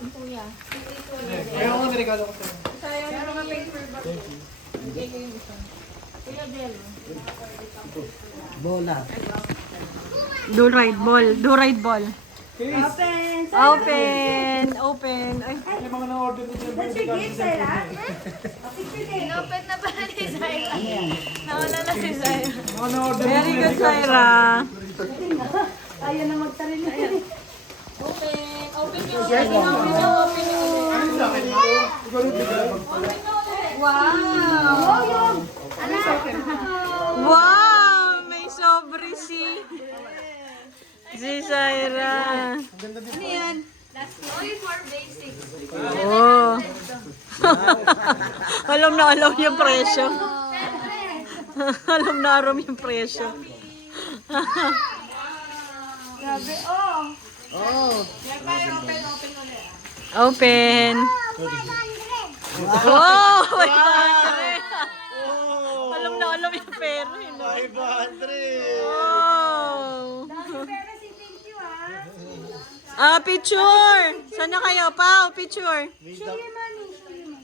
Kuya. Kaya ako nirigalo ko sa'yo. Sa'yo na mga paper bag. Bigay ko yung isa. Kuya Del. Bola. Do ride ball. Do ride ball. Open! Open. Open. Ay. May mga na-order ko sa'yo. That's your gift, Sarah? Inopen na pala ni Zaira. Nawala na si Zaira. Mga na-order ko Very good, Zaira. Ayaw na magtarin na yan. Open! Open yung open yung open yung open yung Ano sa akin? Ikaw rin bigla. Wow! Wow! May sobre si Zaira. Ano yan? Only for basics. Oh. Alam na alam yung presyo. Alam na alam yung presyo. Grabe, oh! Oh. Yan tayo, open, open ulit. Open. Oh! 500. Alam na alam yung pera. eh, no? 500. Oh. Pero si thank you, ah. Ah, picture! Sana kayo, Pao? Picture. Show your